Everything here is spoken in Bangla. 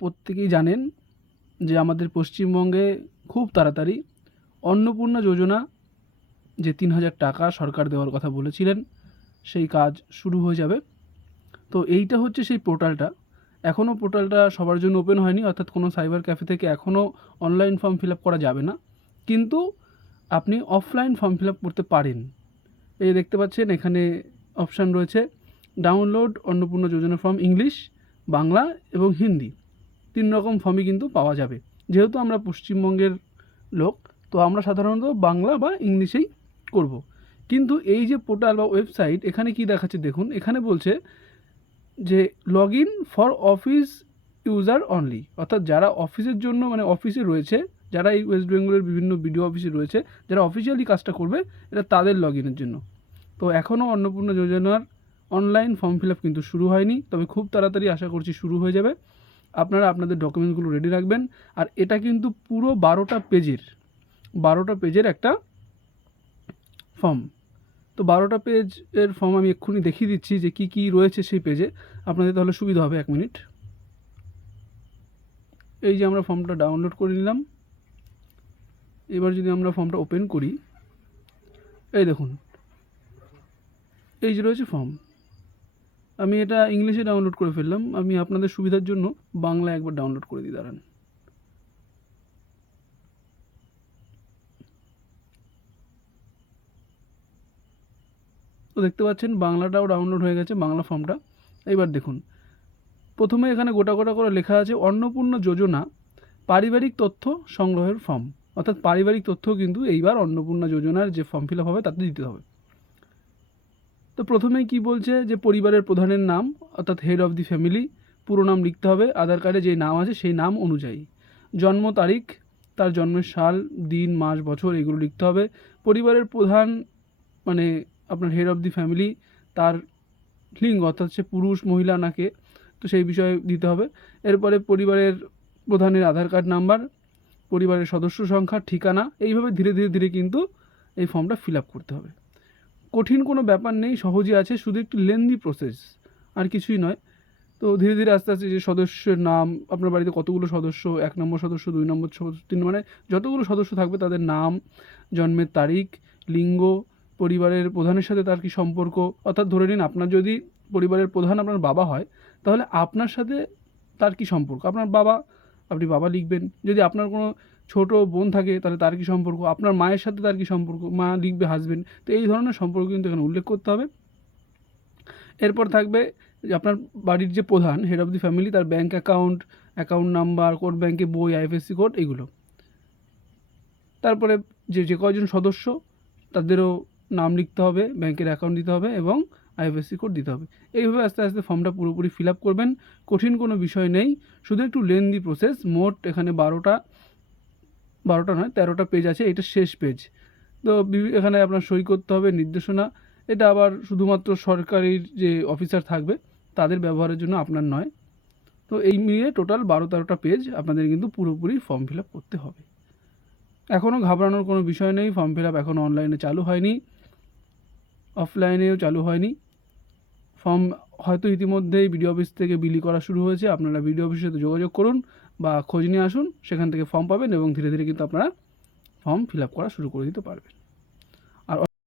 প্রত্যেকেই জানেন যে আমাদের পশ্চিমবঙ্গে খুব তাড়াতাড়ি অন্নপূর্ণা যোজনা যে ৩,০০০ টাকা সরকার দেওয়ার কথা বলেছিলেন সেই কাজ শুরু হয়ে যাবে। তো এইটা হচ্ছে সেই পোর্টালটা। এখনও পোর্টালটা সবার জন্য ওপেন হয়নি, অর্থাৎ কোনো সাইবার ক্যাফে থেকে এখনও অনলাইন ফর্ম ফিল আপ করা যাবে না, কিন্তু আপনি অফলাইন ফর্ম ফিল আপ করতে পারেন। এই দেখতে পাচ্ছেন এখানে অপশান রয়েছে ডাউনলোড অন্নপূর্ণা যোজনা ফর্ম ইংলিশ, বাংলা এবং হিন্দি, 3 রকম ফর্মই কিন্তু পাওয়া যাবে। যেহেতু আমরা পশ্চিমবঙ্গের লোক, তো আমরা সাধারণত বাংলা বা ইংলিশেই করব। কিন্তু এই যে পোর্টাল বা ওয়েবসাইট, এখানে কি দেখাচ্ছে দেখুন, এখানে বলছে যে log in for office user only, অর্থাৎ যারা অফিসের জন্য মানে অফিসে রয়েছে, যারা এই ওয়েস্ট বেঙ্গলের বিভিন্ন বিডিও অফিসে রয়েছে, যারা অফিসিয়ালি কাজটা করবে, এটা তাদের লগ ইনের জন্য। তো এখনও অন্নপূর্ণা যোজনার অনলাইন ফর্ম ফিল আপ কিন্তু শুরু হয়নি, তবে খুব তাড়াতাড়ি আশা করছি শুরু হয়ে যাবে। আপনারা আপনাদের ডকুমেন্টসগুলো রেডি রাখবেন। আর এটা কিন্তু পুরো 12টা পেজের একটা ফর্ম। তো 12টা পেজের ফর্ম আমি এক্ষুনি দেখিয়ে দিচ্ছি যে কী কী রয়েছে সেই পেজে, আপনাদের তাহলে সুবিধা হবে। 1 মিনিট। এই যে আমরা ফর্মটা ডাউনলোড করে নিলাম। এবার যদি আমরা ফর্মটা ওপেন করি, এই দেখুন এই যে রয়েছে ফর্ম। আমি এটা ইংলিশে ডাউনলোড করে ফেললাম, আমি আপনাদের সুবিধার জন্য বাংলা একবার ডাউনলোড করে দিই, দাঁড়ান। তো দেখতে পাচ্ছেন বাংলাটাও ডাউনলোড হয়ে গেছে, বাংলা ফর্মটা। এবার দেখুন, প্রথমে এখানে গোটা করে লেখা আছে অন্নপূর্ণা যোজনা পারিবারিক তথ্য সংগ্রহের ফর্ম, অর্থাৎ পারিবারিক তথ্য কিন্তু এইবার অন্নপূর্ণা যোজনার যে ফর্ম ফিল আপ হবে তাতে দিতে হবে। তো প্রথমেই কি বলছে যে পরিবারের প্রধানের নাম, অর্থাৎ হেড অফ দি ফ্যামিলি, পুরো নাম লিখতে হবে, আধার কার্ডে যে নাম আছে সেই নাম অনুযায়ী, জন্ম তারিখ, তার জন্মের সাল, দিন, মাস, বছর এগুলো লিখতে হবে। পরিবারের প্রধান মানে আপনার হেড অফ দি ফ্যামিলি, তার লিঙ্গ, অর্থাৎ সে পুরুষ মহিলা নাকে, তো সেই বিষয়ে দিতে হবে। এরপরে পরিবারের প্রধানের আধার কার্ড নাম্বার, পরিবারের সদস্য সংখ্যা, ঠিকানা, এইভাবে ধীরে ধীরে কিন্তু এই ফর্মটা ফিল আপ করতে হবে। কঠিন কোনো ব্যাপার নেই, সহজই আছে, শুধু একটু লেন্দি প্রসেস, আর কিছুই নয়। তো ধীরে ধীরে আস্তে আস্তে যে সদস্যের নাম, আপনার বাড়িতে কতগুলো সদস্য, 1 নম্বর সদস্য, 2 নম্বর সদস্য, 3, মানে যতগুলো সদস্য থাকবে তাদের নাম, জন্মের তারিখ, লিঙ্গ, পরিবারের প্রধানের সাথে তার কী সম্পর্ক, অর্থাৎ ধরে নিন আপনার যদি পরিবারের প্রধান আপনার বাবা হয়, তাহলে আপনার সাথে তার কী সম্পর্ক, আপনার বাবা, আপনি বাবা লিখবেন। যদি আপনার কোনো ছোট বোন থাকে তাহলে তার কী সম্পর্ক, আপনার মায়ের সাথে তার কী সম্পর্ক, মা লিখবে হাজবেন্ড। তো এই ধরনের সম্পর্ক কিন্তু এখানে উল্লেখ করতে হবে। এরপর থাকবে যে আপনার বাড়ির যে প্রধান, হেড অফ দি ফ্যামিলি, তার bank account, account number, code ব্যাঙ্কে বই, আইএফএসসি কোড, এগুলো। তারপরে যে কয়জন সদস্য তাদেরও নাম লিখতে হবে, ব্যাংকের অ্যাকাউন্ট দিতে হবে এবং আইএফএসসি কোড দিতে হবে। এইভাবে আস্তে আস্তে ফর্মটা পুরোপুরি ফিল আপ করবেন। কঠিন কোনো বিষয় নেই, শুধু একটু লেন্দি প্রসেস। মোট এখানে 12টা নয় 13টা পেজ আছে, এটা শেষ পেজ। তো এখানে আপনার সই করতে হবে, নির্দেশনা। এটা আবার শুধুমাত্র সরকারি যে অফিসার থাকবে তাদের ব্যবহারের জন্য, আপনার নয়। তো এই মিলিয়ে টোটাল 12-13টা পেজ আপনাদের কিন্তু পুরোপুরি ফর্ম ফিল আপ করতে হবে। এখনও ঘাবড়ানোর কোনো বিষয় নেই, ফর্ম ফিল আপ এখনও অনলাইনে চালু হয়নি, অফলাইনেও চালু হয়নি। ফর্ম হয়তো ইতিমধ্যেই বিডিও অফিস থেকে বিলি করা শুরু হয়েছে, আপনারা বিডিও অফিসের সাথে যোগাযোগ করুন বা খোঁজ নিয়ে আসুন, সেখান থেকে ফর্ম পাবেন এবং ধীরে ধীরে কিন্তু আপনারা ফর্ম ফিল আপ করা শুরু করে দিতে পারবেন।